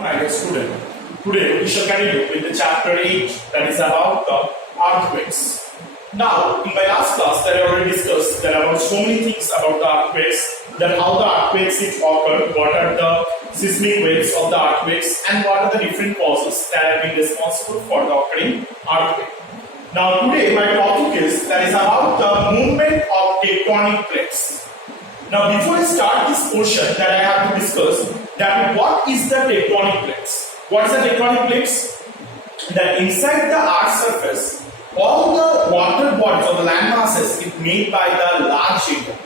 My dear student, today we shall continue with the chapter 8 that is about the earthquakes. Now, in my last class that I already discussed that about so many things about the earthquakes, that how the earthquakes it occur, what are the seismic waves of the earthquakes, and what are the different causes that have been responsible for the occurring earthquake. Now today my topic is that is about the movement of tectonic plates. Now before I start this portion that I have to discuss that what is the tectonic plates. What is the tectonic plates? That inside the earth's surface all the water bodies or the land masses is made by the large area,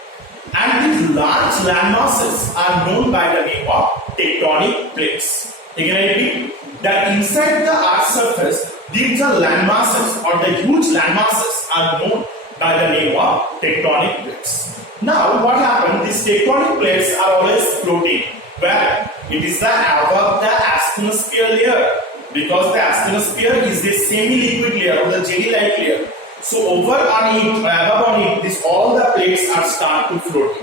and these large land masses are known by the name of tectonic plates. Again I repeat that inside the earth's surface these are land masses or the huge land masses are known by the name of tectonic plates. Now what happened? These tectonic plates are always floating where it is the above the asthenosphere layer, because the asthenosphere is the semi-liquid layer or the jelly-like layer. So over on it, above on it, this all the plates are start to float.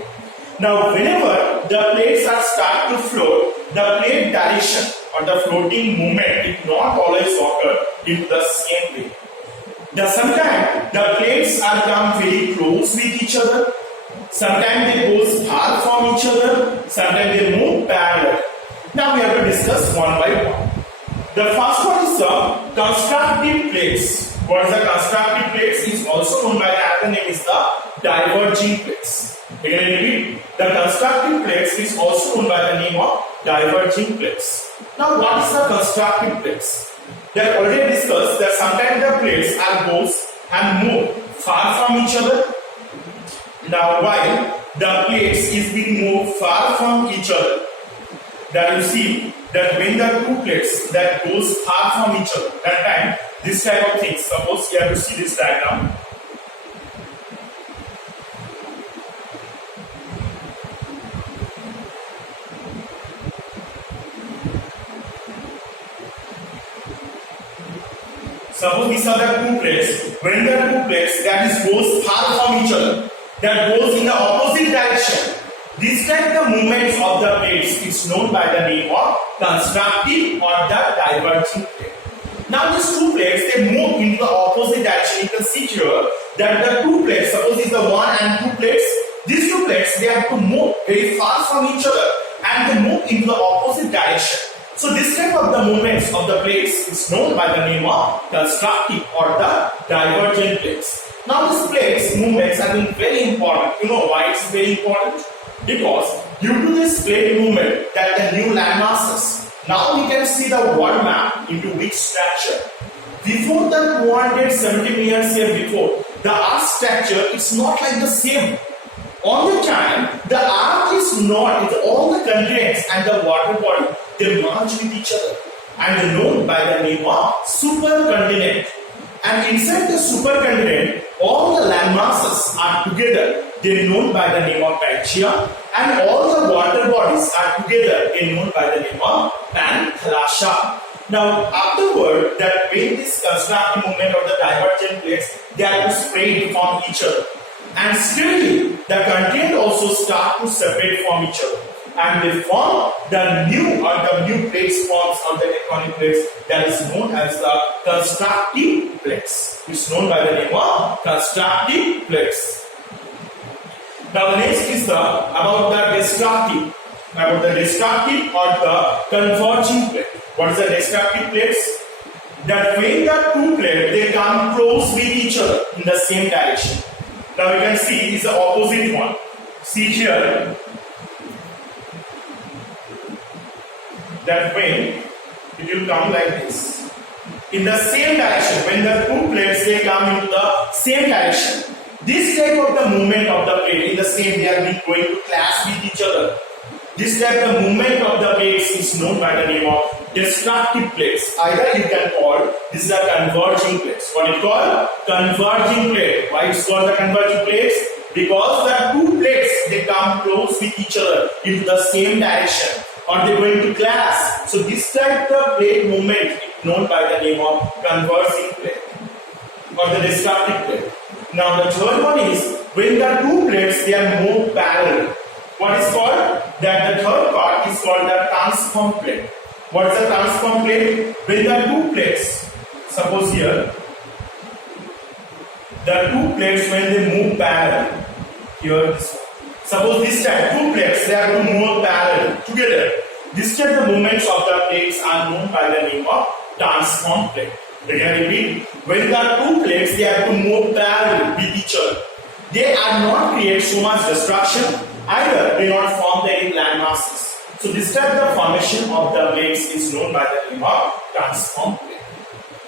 Now whenever the plates are start to float, the plate direction or the floating movement it not always occur in the same way. Sometimes the plates are come very close with each other. Sometimes they go far from each other. Sometimes they move parallel. Now we have to discuss one by one. The first one is the constructive plates. What is the constructive plates? Is also known by the other name is the diverging plates. Again, I repeat, the constructive plates is also known by the name of diverging plates. Now, what is the constructive plates? They are already discussed that sometimes the plates are goes and move far from each other. Now, while the plates is being moved far from each other, that you see that when the two plates that goes far from each other, that time this type of thing. Suppose you have to see this diagram. Suppose these are the two plates. When the two plates that is goes far from each other, that goes in the opposite direction, this type of movements of the plates is known by the name of constructive or the diverging plate. Now these two plates they move into the opposite direction. You can see here that the two plates, suppose is the one and two plates, these two plates they have to move very far from each other and they move into the opposite direction. So this type of the movements of the plates is known by the name of constructive or the divergent plates. Now these plates movements have been very important. You know why it's very important? Because due to this plate movement that the new land masses, now we can see the world map into which structure. Before the 270 million years before, the earth structure is not like the same. On the time, the earth is not with all the continents and the water body, they merge with each other and they known by the name of supercontinent. And inside the supercontinent, all the land masses are together. They are known by the name of Pangaea, and all the water bodies are together. They are known by the name of Panthalasha. Now, afterward, that when this constructive movement of the divergent plates, they are to spread from each other, and slowly the continent also start to separate from each other, and they form the new plates forms on the tectonic plates that is known as the constructive plates. It's known by the name of constructive plates. Now the next is about the destructive or the converging plate. What is the destructive plates? That when the two plates they come close with each other in the same direction. Now you can see is the opposite one. See here that when it will come like this in the same direction. When the two plates they come into the same direction, this type of the movement of the plate in the same they are going to clash with each other. This type of movement of the plates is known by the name of destructive plates. Either you can call this is a converging plates. What is called converging plate. Why it's called the converging plates? Because the two plates they come close with each other into the same direction, or they're going to clash. So this type of plate movement is known by the name of converging plate or the destructive plate. Now the third one is when the two plates they are moved parallel. What is called? That the third part is called the transform plate. What is the transform plate? When the two plates, suppose here, the two plates when they move parallel, here this one. Suppose this time two plates they have to move parallel together. This time the movements of the plates are known by the name of transform plate. Again repeat, when the two plates they have to move parallel with each other, they are not create so much destruction, either they not form any land masses. So this type of formation of the plates is known by the name of transform plate.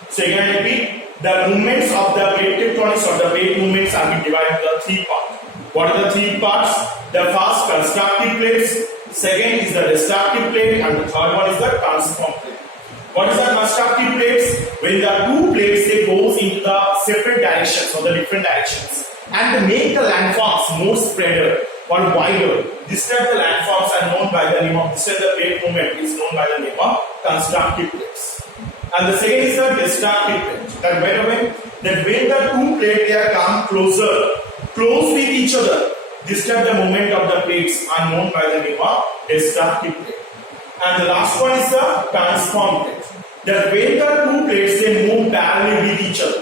So again repeat, the movements of the plate tectonics or the plate movements are being divided into three parts. What are the three parts? The first constructive plates, second is the destructive plate, and the third one is the transform plate. What is the constructive plates? When the two plates they goes into the separate directions or the different directions and they make the landforms more spreader or wider. This type of landforms are known by the name of, this type of plate movement is known by the name of constructive plates. And the second is the destructive plate. That by the way, that when the two plates they are come close with each other, this type the movement of the plates are known by the name of destructive plate. And the last one is the transform plate. That when the two plates they move parallelly with each other,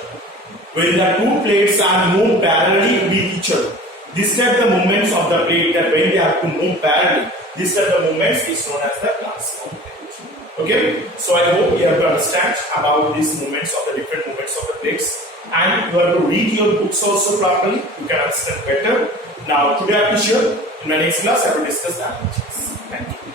when the two plates are moved parallelly with each other, this type the movements of the plate that when they have to move parallelly, this type of movements is known as the transform plate. Okay, so I hope you have to understand about these movements of the different movements of the plates, and you have to read your books also properly. You can understand better. Now today I am sure in my next class I will discuss the analogies. Thank you.